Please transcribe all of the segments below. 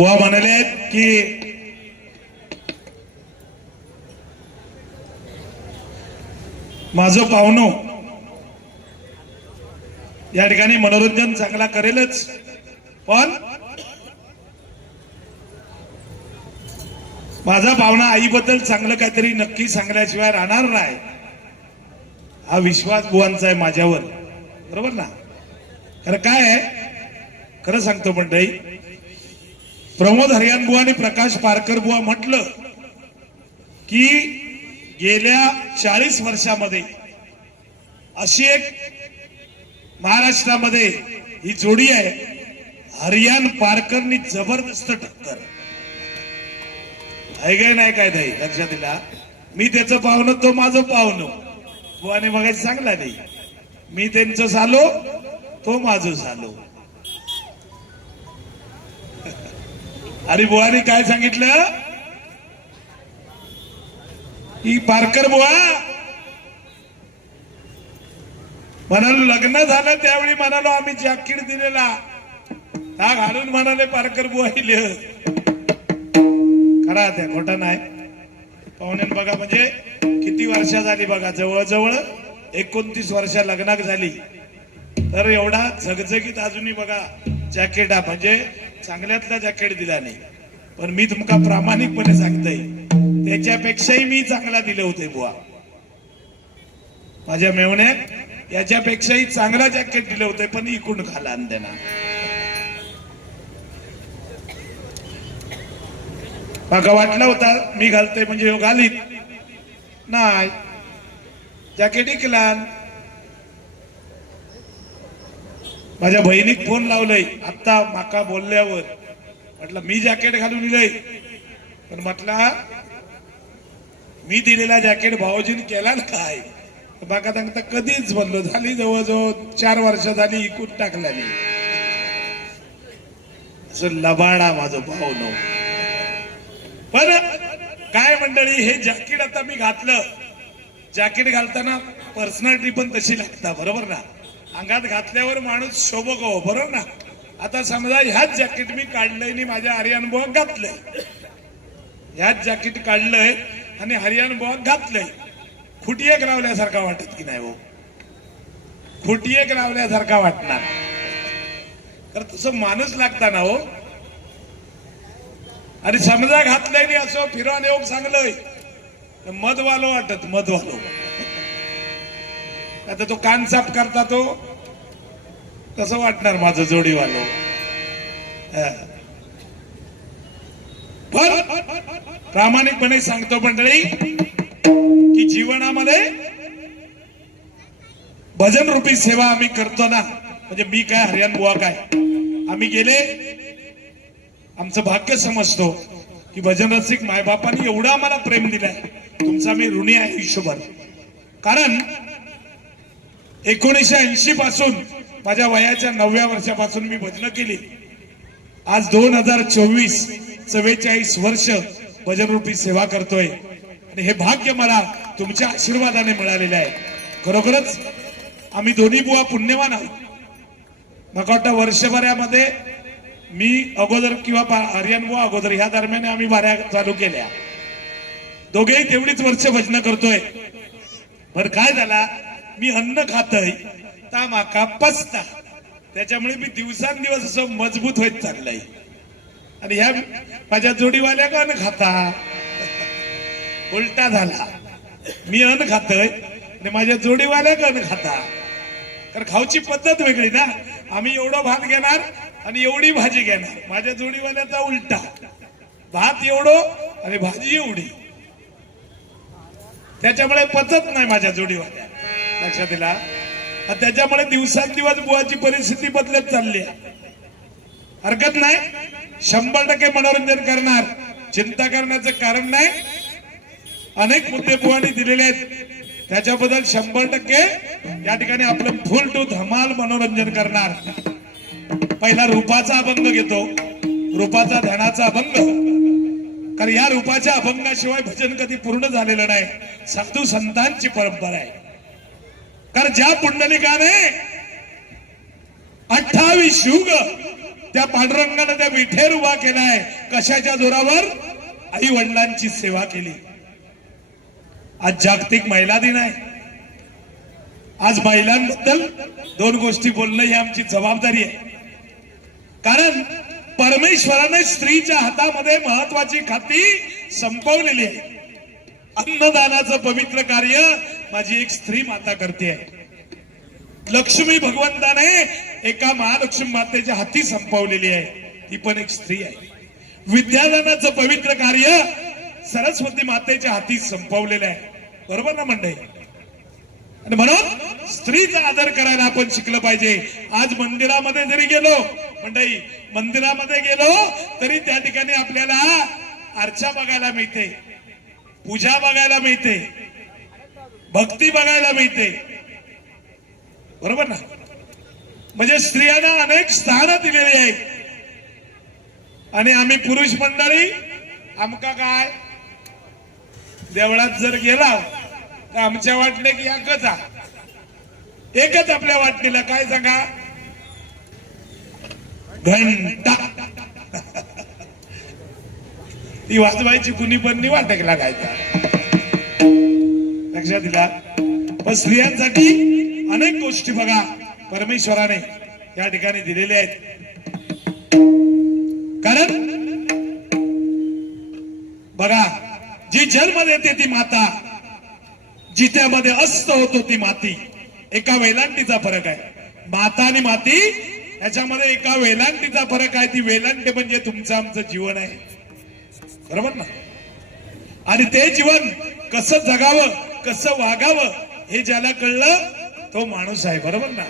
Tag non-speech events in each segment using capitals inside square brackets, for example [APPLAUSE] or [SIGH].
बुवा म्हणाले आहेत की माझं पाहुणं या ठिकाणी मनोरंजन चांगला करेलच पण माझा पाहुणा आईबद्दल चांगलं काहीतरी नक्की सांगल्याशिवाय राहणार नाही. हा विश्वास बुवांचा आहे माझ्यावर. बरोबर ना? खरं काय आहे? खरं सांगतो मंडळी प्रमोद हरियाण बुवा आणि प्रकाश पारकर बुवा म्हटलं की गेल्या चाळीस वर्षामध्ये अशी एक महाराष्ट्रामध्ये ही जोडी आहे हरियाण पारकरनी जबरदस्त टक्कर. आहे काय नाही काय नाही लक्षात दिला मी त्याचं पाहुणं तो माझं पाहुणं बुवाने बघायचं चांगला नाही. मी त्यांचं झालो तो माझं झालो. अरे बुवाने काय सांगितलं? ही पारकर बुवा. म्हणालो लग्न झालं त्यावेळी म्हणालो आम्ही जॅकेट दिलेला. हा घालून म्हणाले पारकर बुवा लिह. खरा त्या खोटा नाही. पाहुण्यान बघा म्हणजे किती वर्ष झाली बघा जवळजवळ एकोणतीस वर्ष लग्नाक झाली. तर एवढा झगझगीत अजूनही बघा जॅकेट म्हणजे चांगल्यातला जॅकेट दिला नाही. पण मी तुमका प्रामाणिकपणे सांगतय त्याच्यापेक्षाही मी चांगला दिले होते बुवा. माझ्या मेवण्यात याच्यापेक्षाही चांगला जॅकेट दिले होते पण इकडून खाला त्यांना माका वाटला होता मी घालतोय म्हणजे घालीत. नाही. जॅकेट इकलान माझ्या बहिणीक फोन लावलंय. आता माका बोलल्यावर. म्हटलं मी जॅकेट घालून दिलंय पण म्हटला मी दिलेला जॅकेट भाऊजीन केला ना काय? माका सांगता कधीच म्हणलो झाली जवळजवळ चार वर्ष झाली इकून टाकल्याने. असं लबाडा माझं भाऊ नव पण काय मंडळी हे जॅकेट आता मी घातलं. जॅकेट घालताना पर्सनॅलिटी पण तशी लागता बरोबर ना? अंगात घातल्यावर माणूस शोभक हो बरोबर ना? आता समजा ह्याच जॅकेट मी काढलंय आणि माझ्या हरियाण बुवा घातलंय. ह्याच जॅकेट काढलंय आणि हरियाण बुवा घातलंय. खुटी एक लावल्यासारखा वाटत की नाही हो? खुटी एक लावल्यासारखा वाटणार. तर तसं माणूस लागता ना हो. आणि समजा घातलंय असं फिरवान येऊन सांगलंय. मधवालो वाटत मधवालो. आता तो कान साफ करता तो कसं वाटणार माझं जोडीवालो? पण प्रामाणिकपणे सांगतो मंडळी की जीवनामध्ये भजन रूपी सेवा आम्ही करतो ना म्हणजे मी काय हरियाण बुवा काय आम्ही गेले आमचं भाग्य समजतो की भजन रसिक मायबापांनी एवढा आम्हाला प्रेम दिलाय तुमचा मी ऋणी आहे आयुष्यभर. कारण एकोणीशे ऐंशी पासून माझ्या वयाच्या नवव्या वर्षापासून मी भजन केली. आज दोन हजार चोवीस चव्वेचाळीस वर्ष भजनरूपी सेवा करतोय. आणि हे भाग्य मला तुमच्या आशीर्वादाने मिळालेले आहे. खरोखरच आम्ही दोन्ही बुवा पुण्यवान आहोत. मला वाटतं वर्षभरामध्ये मी अगोदर किंवा आर्यन बुवा अगोदर ह्या दरम्यान आम्ही बाऱ्या चालू केल्या. दोघेही तेवढीच वर्ष भजन करतोय. बर काय झाला मी अन्न खातय ता माका पचता. त्याच्यामुळे मी दिवसांदिवस असं मजबूत होत चाललंय. आणि ह्या माझ्या जोडीवाल्या का अन्न खाता? [LAUGHS] उलटा झाला. मी अन्न खातोय आणि माझ्या जोडीवाल्या का अन्न खाता? तर खाऊची पद्धत वेगळी ना. आम्ही एवढं भात घेणार आणि एवढी भाजी घेणार. माझ्या जोडीवाल्याचा उलटा. भात एवढो आणि भाजी एवढी. त्याच्यामुळे पचत नाही माझ्या जोडीवाल्या. लक्षात दिला. त्याच्यामुळे दिवसांदिवस बुवाची परिस्थिती बदलत चालली आहे. हरकत नाही. शंभर टक्के मनोरंजन करणार. चिंता करण्याचं कारण नाही. अनेक मुद्दे बुवानी दिलेले आहेत. त्याच्याबद्दल शंभर टक्के या ठिकाणी आपलं फुल टू धमाल मनोरंजन करणार. पहिला रूपाचा अभंग घेतो. रूपाचा ध्यानाचा अभंग. कारण या रूपाच्या अभंगाशिवाय भजन कधी पूर्ण झालेलं नाही. साधू संतांची परंपरा आहे. कारण ज्या पुंडलिकाने अठ्ठावीस युग त्या पांडुरंगाने त्या विठेर उभा केलाय कशाच्या जोरावर? आई वडिलांची सेवा केली. आज जागतिक महिला दिन आहे. आज महिलांबद्दल दोन गोष्टी बोलणं ही आमची जबाबदारी आहे. कारण परमेश्वराने स्त्रीच्या हातामध्ये महत्वाची खाती संपवलेली आहे. अन्नदानाचं पवित्र कार्य माझी एक स्त्री माता करते. आहे लक्ष्मी भगवंताने एका महालक्ष्मी मातेच्या हाती संपवलेली आहे. ती पण एक स्त्री आहे. विद्यादानाचं पवित्र कार्य सरस्वती मातेच्या हाती संपवलेलं आहे. बरोबर ना मंडळी? आणि म्हणून स्त्रीचा आदर करायला आपण शिकलं पाहिजे. आज मंदिरामध्ये जरी गेलो मंडळी मंदिरामध्ये गेलो तरी त्या ठिकाणी आपल्याला अर्चा बघायला मिळते. पूजा बघायला मिळते. भक्ती बघायला मिळते. बरोबर ना? म्हणजे स्त्रियांना अनेक स्थानं दिलेली आहेत. आणि आम्ही पुरुष मंडळी आमका काय? देवळात जर गेला तर आमच्या वाटले की एकच एकच आपल्या वाटणीला काय सांगा? घंटा. ती वाजवायची कुणी पण नाही लागायचा लक्षात दिला. पण स्त्रियांसाठी अनेक गोष्टी बघा. परमेश्वराने या ठिकाणी दिलेल्या आहेत. कारण बघा जी जन्म देते ती माता. जित्यामध्ये अस्त होतो ती माती. एका वेलांटीचा फरक आहे. माता आणि माती याच्यामध्ये एका वेलांटीचा फरक आहे. ती वेलांटी म्हणजे तुमचं आमचं जीवन आहे. बरोबर ना? आणि ते जीवन कसं जगावं? कसं वागावं हे ज्याला कळलं तो माणूस आहे बरोबर ना?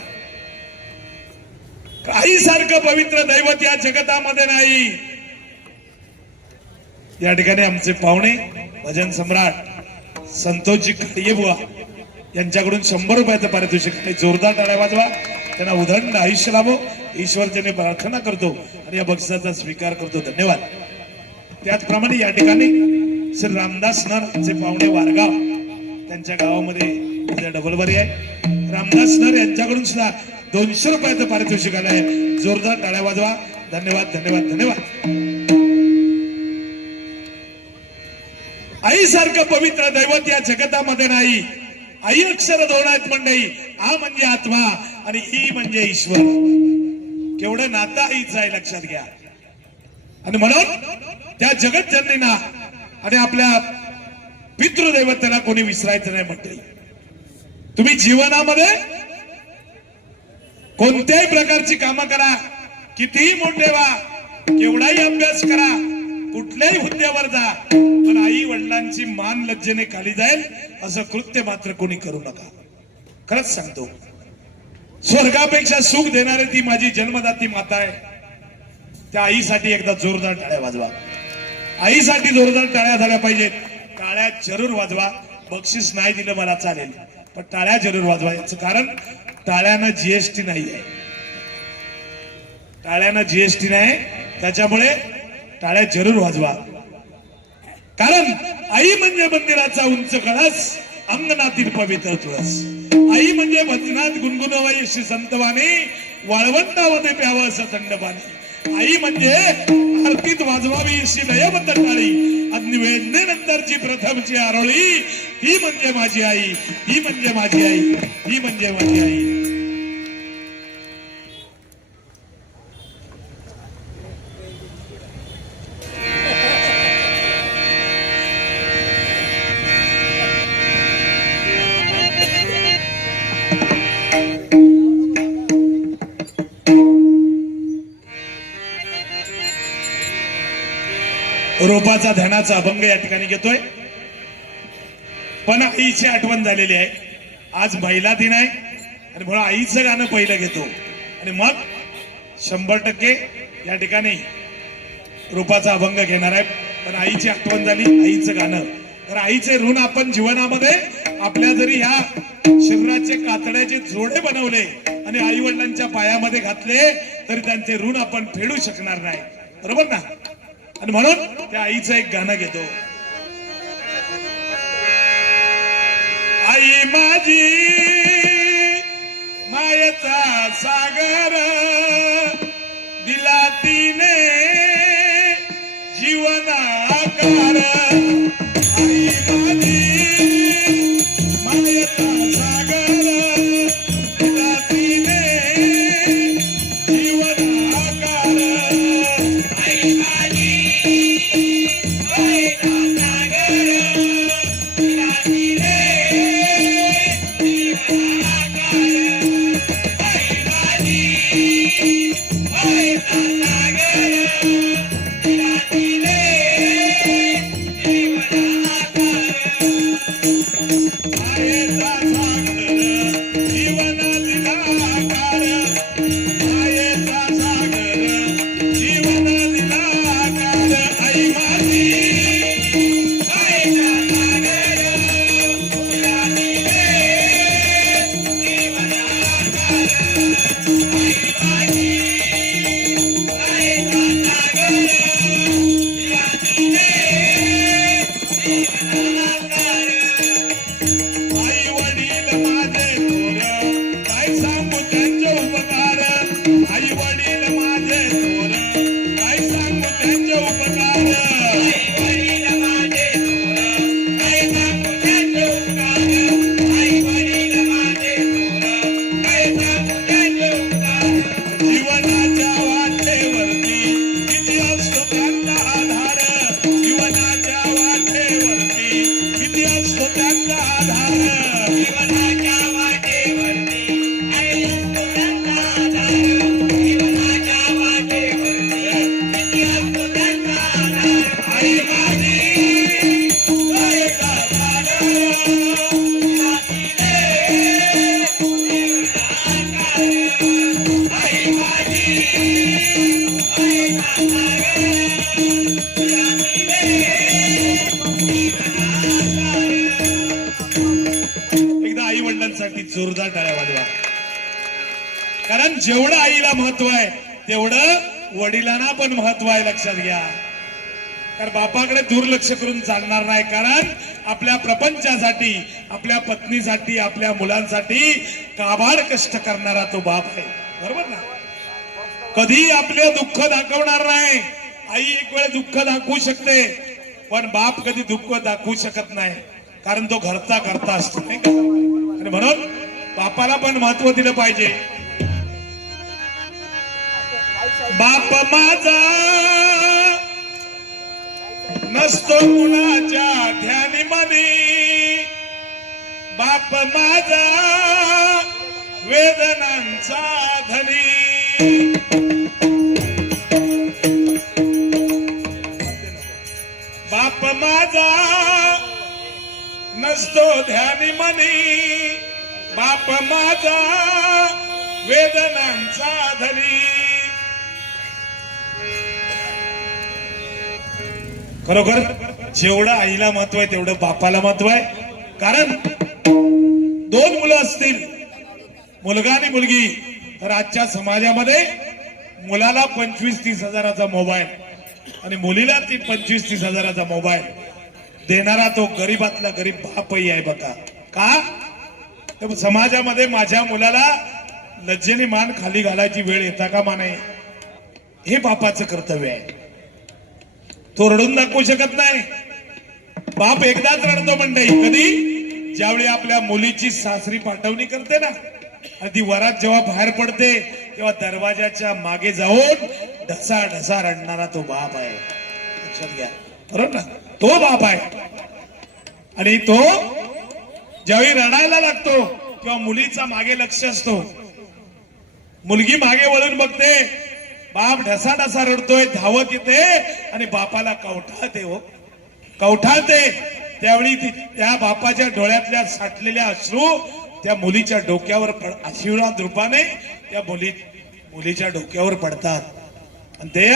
काही सारखं पवित्र दैवत या जगतामध्ये नाही. या ठिकाणी आमचे पाहुणे भजन सम्राट संतोषजी खडियेबुवा यांच्याकडून शंभर रुपयाचं पारितोषिक काही जोरदार टाळ्या वाजवा. त्यांना उदंड आयुष्य लाभो. त्याने प्रार्थना करतो आणि या बक्षिसाचा स्वीकार करतो. धन्यवाद. त्याचप्रमाणे या ठिकाणी श्री रामदास नर जे पाहुणे वारगाव त्यांच्या गावामध्ये उद्या आहे. रामदास नर यांच्याकडून सुद्धा दोनशे रुपयाचं पारितोषिक आलं आहे. जोरदार टाळ्या वाजवा. धन्यवाद धन्यवाद धन्यवाद. आई सारखं पवित्र दैवत या जगतामध्ये नाही. आई अक्षर दोन आहेत मंडळी आ म्हणजे आत्मा आणि ई म्हणजे ईश्वर. केवढं नातं आईचं आहे लक्षात घ्या. आणि म्हणून त्या जगत जननीना आणि आपल्या पितृदैवतेला कोणी विसरायचं नाही म्हटली. तुम्ही जीवनामध्ये कोणत्याही प्रकारची कामं करा. कितीही मोठे व्हा केवढाही अभ्यास करा कुठल्याही हुद्द्यावर जा पण आई वडिलांची मान लज्जेने खाली जाईल असं कृत्य मात्र कोणी करू नका. खरंच सांगतो स्वर्गापेक्षा सुख देणारे ती माझी जन्मदाती माता आहे. त्या आईसाठी एकदा जोरदार टाळ्या वाजवा. आईसाठी जोरदार टाळ्या झाल्या पाहिजेत. टाळ्या जरूर वाजवा. बक्षीस नाही दिलं मला चालेल. पण टाळ्या जरूर वाजवा. याचं कारण टाळ्यानं जीएसटी नाही आहे टाळ्यानं जीएसटी नाही. त्याच्यामुळे टाळ्या जरूर वाजवा. कारण आई म्हणजे मंदिराचा उंच कळस अंगणातील पवित्र तुळस. आई म्हणजे भजनात गुणगुणवाई अशी संतवाणी वाळवंटामध्ये प्यावं असं थंड पाणी. आई म्हणजे आरतीत वाजवावी अशी लयबद्ध टाळी आणि वेदनेनंतरची प्रथमची आरोळी. ही म्हणजे माझी आई. ही म्हणजे माझी आई. ही म्हणजे माझी आई. रूपाचा ध्यानाचा अभंग या ठिकाणी घेतोय. पण आईची आठवण झालेली आहे. आज महिला दिन आहे. आणि म्हणून आईचं गाणं पहिलं घेतो. आणि मग शंभर टक्के या ठिकाणी रूपाचा अभंग घेणार आहे. पण आईची आठवण झाली आईचं गाणं. तर आईचे ऋण आपण जीवनामध्ये आपल्या जरी ह्या शरीराचे कातड्याचे जोडे बनवले आणि आई वडिलांच्या पायामध्ये घातले तरी त्यांचे ऋण आपण फेडू शकणार नाही. बरोबर ना? आणि म्हणून त्या आईचं एक गाणं घेतो. आई माझी मायेचा सागर दिला तिने एकदा आई वडिलांसाठी जोरदार टाळ्या वाजवा. कारण जेवढं आईला महत्त्व आहे तेवढं वडिलांना पण महत्त्व आहे लक्षात घ्या. कारण बापाकडे दुर्लक्ष करून चालणार नाही कारण आपल्या प्रपंचासाठी आपल्या पत्नीसाठी आपल्या मुलांसाठी काबाड कष्ट करणारा तो बाप आहे. बरोबर ना? कधी आपले दुःख दाखवणार नाही. आई एक वेळ दुःख दाखवू शकते पण बाप कधी दुःख दाखवू शकत नाही. कारण तो घरचा करता असतो नाही का? आणि म्हणून बापाला पण महत्त्व दिलं पाहिजे. बाप माझा नसतो कुणाच्या ध्यानी मनी. बाप माझा वेदनांचा धनी. बाप माझा नसतो ध्यानी मनी. बाप माझा वेदनांचा धनी. खरोखर जेवढं आईला महत्त्व आहे तेवढं बापाला महत्त्व आहे. कारण दोन मुलं असतील मुलगा आणि मुलगी तर आजच्या समाजामध्ये मुलाला पंचवीस तीस हजाराचा मोबाईल आणि मुलीला ती पंचवीस तीस हजाराचा मोबाईल देणारा तो गरीबातला गरीब बापही आहे बघा. का? तर समाजामध्ये माझ्या मुलाला लज्जेने मान खाली घालायची वेळ येता कामा नाही हे बापाचं कर्तव्य आहे. तो रडून दाखवू शकत नाही. बाप एकदाच रडतो म्हणते कधी? ज्यावेळी आपल्या मुलीची सासरी पाठवणी करते ना ती वरात जेव्हा बाहेर पडते तेव्हा दरवाजाच्या मागे जाऊन ढसा ढसा रडणारा तो बाप आहे. लक्षात घ्या. बरोबर ना? तो बाप आहे. आणि तो ज्यावेळी रडायला लागतो किंवा मुलीचा मागे लक्ष असतो. मुलगी मागे वळून बघते बाप ढसा ढसा रडतोय धावत येते आणि बापाला कवठाळते हो. कवठाळते. त्यावेळी त्या बापाच्या डोळ्यातल्या साठलेल्या अश्रू त्या मुलीच्या डोक्यावर पड- आशीर्वाद रूपाने त्या मुली मुलीच्या डोक्यावर पडतात. आणि ते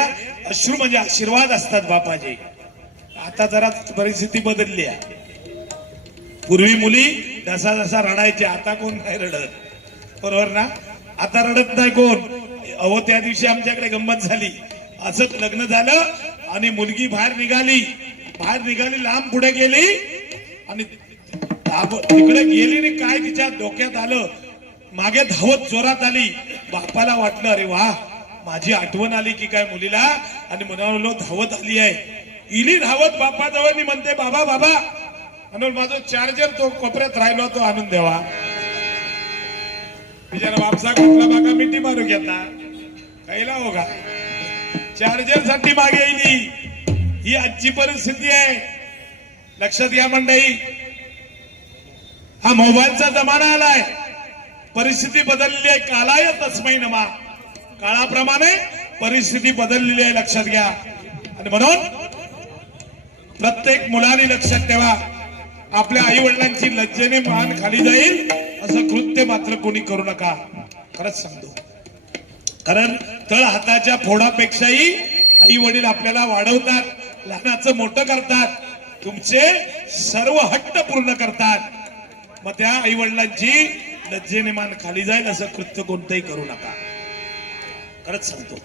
अश्रू म्हणजे आशीर्वाद असतात बापाचे आता जरा परिस्थिती बदलली आहे. पूर्वी मुली जसा जसा रडायच्या आता कोण नाही रडत. बरोबर ना? आता रडत नाही कोण? अहो त्या दिवशी आमच्याकडे गंमत झाली. असंच लग्न झालं आणि मुलगी बाहेर निघाली. बाहेर निघाली लांब पुढे गेली आणि तिकडे गेली आणि काय तिच्या डोक्यात आलं? मागे धावत जोरात आली. बापाला वाटलं अरे वा माझी आठवण आली की काय मुलीला? आणि म्हणालो धावत आली आहे. इली धावत बापाजवळ. मी म्हणते बाबा बाबा. म्हणून माझा चार्जर तो कोपऱ्यात राहिलो तो आणून द्यावा बिचारा बापसा कुठला बागा मिठी मारू घेतला. काहीला हो का चार्जरसाठी मागे येईल ही आजची परिस्थिती आहे. लक्षात घ्या मंडळी. हा मोबाईलचा जमाना आलाय. परिस्थिती बदललेली आहे कालाय तस्मै नमा काळाप्रमाणे परिस्थिती बदललेली आहे लक्षात घ्या. आणि म्हणून प्रत्येक मुलाने लक्षात ठेवा आपल्या आई वडिलांची लज्जेने मान खाली जाईल असं कृत्य मात्र कोणी करू नका. खरंच सांगतो. कारण तळ हाताच्या फोडापेक्षाही आई वडील आपल्याला वाढवतात लहानाचं मोठं करतात तुमचे सर्व हट्ट पूर्ण करतात. मग त्या आई वडिलांची लज्जेने मान खाली जाईल असं कृत्य कोणतंही करू नका. खरंच सांगतो.